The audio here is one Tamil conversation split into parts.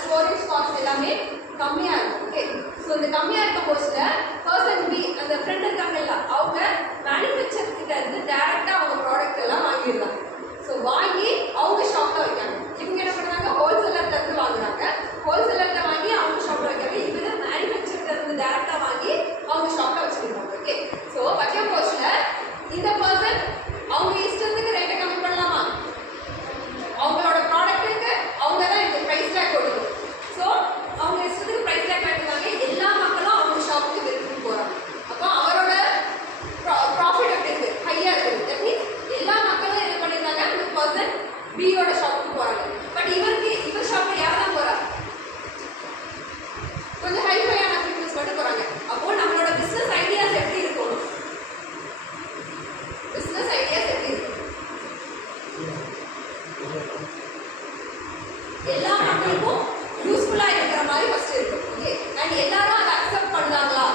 ஸ்டோரேஜ் காஸ்ட் எல்லாமே கம்மியா இருக்கும். ஓகே, ஸோ இந்த கம்மியா இருக்க போஸ்ட்ல பர்சன் பி அந்த ஃப்ரெண்ட் இருக்காங்கல்ல அவங்க மேனுஃபேக்சர் கிட்ட இருந்து டைரக்டா அவங்க ப்ராடக்ட் எல்லாம் வாங்கிடுறாங்க. ஸோ வாங்கி அவங்க ஷாப்ல வைக்காங்க. இவங்க என்ன பண்றாங்க, ஹோல்சேலர்ல இருந்து வாங்குறாங்க. ஹோல்சேலர்ல வாங்கி அவங்க ஷாப்ல வைக்காங்க. இவங்க மேனுஃபேக்சர்ல இருந்து டைரக்டா வாங்கி அவங்க ஷாப்ல வச்சிருக்காங்க. ஓகே, ஸோ வைக்க போஸ்ட்ல இந்த பர்சன் அவங்க இஷ்டத்துக்கு ரேட்டை கம்மி பண்ணலாமா? அவங்களோட ப்ராடக்ட்டுக்கு அவங்க தான் இந்த ப்ரைஸ் டேக் கொடுக்கணும். ஸோ அவங்க இஷ்டத்துக்கு ப்ரைஸ் டேக் காட்டுவாங்க. எல்லா மக்களும் அவங்க ஷாப்புக்கு விரும்பி போகிறாங்க. அப்போ அவரோட ப்ராஃபிட் எப்படி இருக்குது, ஹையாக இருக்குது. தட் மீன்ஸ் எல்லா மக்களும் என்ன பண்ணியிருந்தாங்க, இந்த பர்சன் பியோட ஷாப்புக்கு போகிறாங்க. பட் இவர் ஷாப்பில் யார் தான் போகிறாங்க, கொஞ்சம் ஹைஃபையான பீப்புள்ஸ் மட்டும் போகிறாங்க. அப்போது நம்மளோட பிஸ்னஸ் ஐடியாஸ் எப்படி இருக்கும், பிஸ்னஸ் ஐடியாஸ் எப்படி இருக்கும், எல்லா மக்களுக்கும் யூஸ்ஃபுல்லா இருக்கிற மாதிரி ஃபர்ஸ்ட் இருக்கும். ஓகே, அண்ட் எல்லாரும் அதை அக்செப்ட் பண்ணுவாங்களா,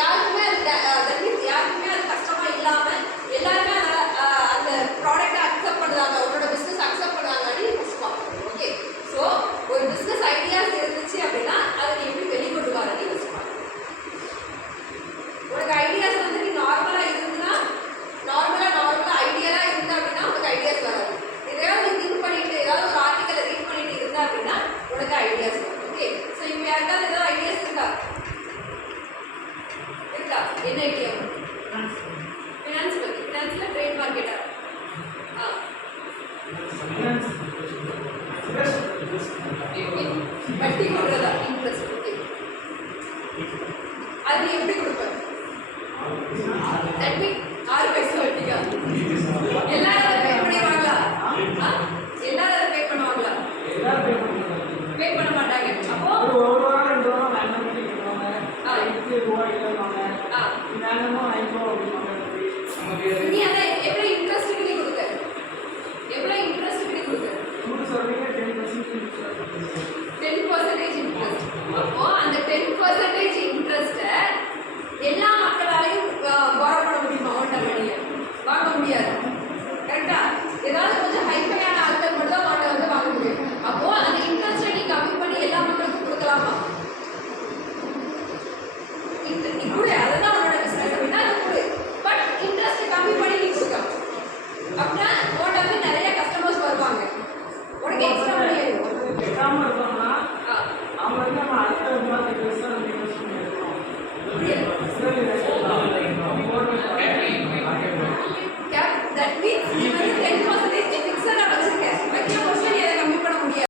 யாருக்குமே யாருக்குமே அது கஷ்டமா இல்லாம எல்லாருமே அந்த ப்ராடக்டை அக்செப்ட் பண்ணுவாங்க, உங்களோட பிஸ்னஸ் அக்செப்ட் பண்ணுவாங்கன்னு ஃபர்ஸ்ட் பார்க்கணும். ஓகே, ஸோ ஒரு பிஸ்னஸ் ஐடியாஸ் இருந்துச்சு அப்படின்னா அதை நீ எப்படி வெளிக்கொண்டு வரன்னு யோசிச்சு பார்க்கணும். உனக்கு ஐடியாஸ் வந்து நீ நார்மலா இருந்துன்னா நார்மலா ஐடியலா இருந்தா அப்படின்னா உனக்கு ஐடியாஸ் வராது. எதையாவது நீ திங்க் பண்ணிட்டு ஏதாவது ஒரு ஆர்டிக்கலை ரீட் பண்ணிட்டு இருந்தா அப்படின்னா உனக்கு ஐடியாஸ் வரும். ஓகே, ஸோ இவங்க யாருக்காவது ஏதாவது ஐடியாஸ் இருக்கா? என்ன ஐடியா? ஃபினான்ஸ் பற்றி. ஃபினான்ஸில் ட்ரேட் மார்க்கெட்டா? வட்டி கொடுக்குறதா, இன்ட்ரெஸ்ட். ஓகே, அது நீ எப்படி கொடுப்ப? தட் மீன் 6 பைசா வட்டிக்கா? எல்லாரும் அதை பே பண்ணிடுவாங்களா? எல்லாரும் அதை பே பண்ணுவாங்களா? பே பண்ண மாட்டாங்க. அப்போ நீ அதை எவ்வளோ இன்ட்ரெஸ்ட்டுக்கு நீ கொடுக்க? எவ்வளோ இன்ட்ரெஸ்ட்டுக்கு நீ கொடுக்க? 10% இன்ட்ரெஸ்ட். அப்போ அந்த 10% இன்ட்ரெஸ்ட்டை எல்லா மக்களும்